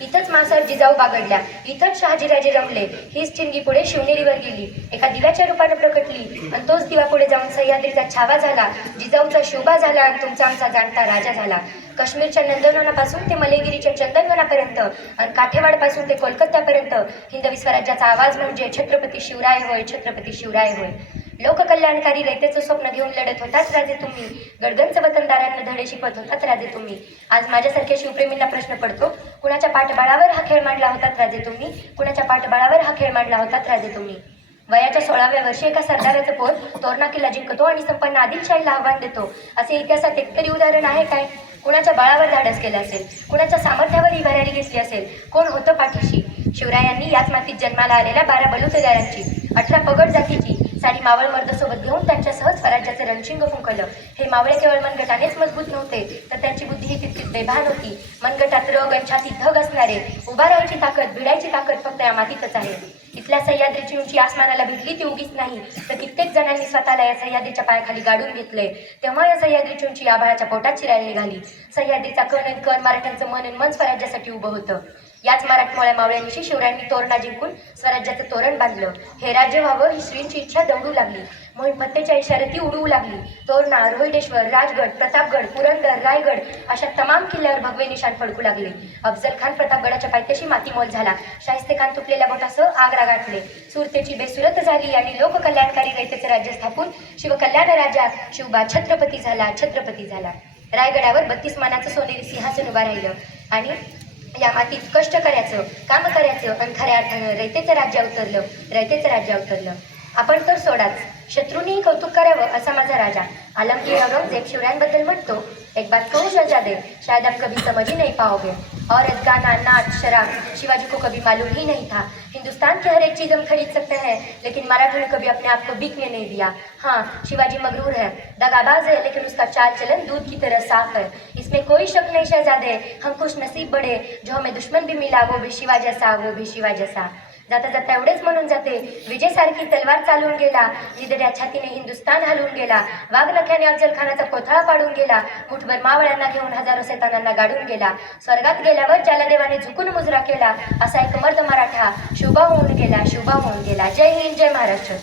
इथंच मासर जिजाऊ बागडल्या इथंच शहाजीराजे रमले. हीच ठिणगी पुढे शिवनेरीवर गेली. एका दिव्याच्या रूपानं प्रकटली. आणि तोच दिवा पुढे जाऊन सह्याद्रीचा छावा झाला. जिजाऊचा शोभा झाला आणि तुमचा आमचा जाणता राजा झाला. काश्मीरच्या नंदनवनापासून ते मलेगिरीच्या चंदनवनापर्यंत आणि काठेवाडपासून ते कोलकात्यापर्यंत हिंदवी स्वराज्याचा आवाज म्हणजे छत्रपती शिवराय होय छत्रपती शिवराय होय. लोककल्याणकारी रयतेचं स्वप्न घेऊन लढत होताच राजे तुम्ही. गडगंच वतनदारांना धडे शिकवत होताच राजे तुम्ही. आज माझ्यासारख्या शिवप्रेमींना प्रश्न पडतो कुणाच्या पाठबळावर हा खेळ मांडला होतात राजे तुम्ही? कुणाच्या पाठबळावर हा खेळ मांडला होतात राजे तुम्ही? वयाच्या सोळाव्या वर्षी एका सरदाराचं पोर तोरणा किल्ला जिंकतो आणि संपन्न आदिलशाहीला आव्हान देतो. असे इतिहासात एकतरी उदाहरण आहे काय? कुणाच्या बळावर धाडस केलं असेल? कुणाच्या सामर्थ्यावर ही भरारी घेतली असेल? कोण होतं पाठीशी? शिवरायांनी याच मातीत जन्माला आलेल्या बारा बलुतेदारांची अठरा पगड जातीची साडी मावळ मर्दसोबत घेऊन त्यांच्यासह स्वराज्याचे रणशिंग फुंकलं. हे मावळे केवळ मनगटानेच मजबूत नव्हते तर त्यांची बुद्धी ही तितकीच बेभान होती. मनगटात रग आणि छाती धग असणारे उभा राहायची ताकद भिडायची ताकद फक्त या मातीतच आहे. इथल्या सह्याद्रीची उंची आसमानाला भिडली ती उगीच नाही तर कित्येक जणांनी स्वतःला या सह्याद्रीच्या पायाखाली गाडून घेतले तेव्हा या सह्याद्रीची उंची आभाळाच्या पोटात चिरायला निघाली. सह्याद्रीचा कण आणि कण मराठ्यांचं मन मन स्वराज्यासाठी उभं होतं. याच मराठमोळ्या मावळ्यांशी शिवरायांनी तोरणा जिंकून स्वराज्याचं तोरण बांधलं. हे राज्य व्हावं ही श्रींची इच्छा दौडू लागली. म्हणून फत्तेच्या इशारती उडवू लागली. तोरणा रोहिडेश्वर राजगड प्रतापगड पुरंदर रायगड अशा तमाम किल्ल्यावर भगवे निशाण फडकू लागले. अफजल खान प्रतापगडाच्या पायथ्याशी मातीमोल झाला. शाहिस्ते खान तुटलेल्या बोटासह आग्रा गाठले सुरतेची बेसुरत झाली आणि लोककल्याणकारी रयतेचे राज्य स्थापून शिवकल्याण राजा शिवबा छत्रपती झाला छत्रपती झाला. रायगडावर बत्तीस मानाचं सोनेरी सिंहासन उभा राहिलं. आणि या मातीत कष्ट करायचं काम करायचं आणि खऱ्या अर्थानं रयतेचं राज्य उतरलं रयतेचं राज्य उतरलं. आपण तर सोडाच. शत्रूंनीही कौतुक करावं असा माझा राजा. आलमगीर औरंगजेब शिवरायांबद्दल म्हणतो एक बात कहूँ शहजादे शायद आप कभी समज ही नहीं पाओगे. औरत गाना नाच शराब शिवाजी को कभी मालूम ही नहीं था। हिंदुस्तान की हर एक चीज़ हम खरीद सकते हैं, लेकिन मराठों ने कभी अपने आप को बिकने नहीं दिया। हाँ शिवाजी मगरूर है, दगाबाज है, लेकिन उसका चाल चलन दूध की तरह साफ़ है। इसमें कोई शक नहीं, शहजादे, हम खुश नसीब बड़े, जो हमें दुश्मन भी मिला, वो भी शिवा जैसा, वो भी शिवा जैसा। जाता जाता एवढेच म्हणून जाते. विजयसारखी तलवार चालून गेला. निदड्या छातीने हिंदुस्तान हलवून गेला. वाघनख्याने अफजल खानाचा कोथळा पाडून गेला. मुठभर मावळ्यांना घेऊन हजारो सैतानांना गाडून गेला. स्वर्गात गेल्यावर ज्याला देवाने झुकून मुजरा केला. असा एक मर्द मराठा शुभा होऊन गेला शुभा होऊन गेला. जय हिंद जय महाराष्ट्र.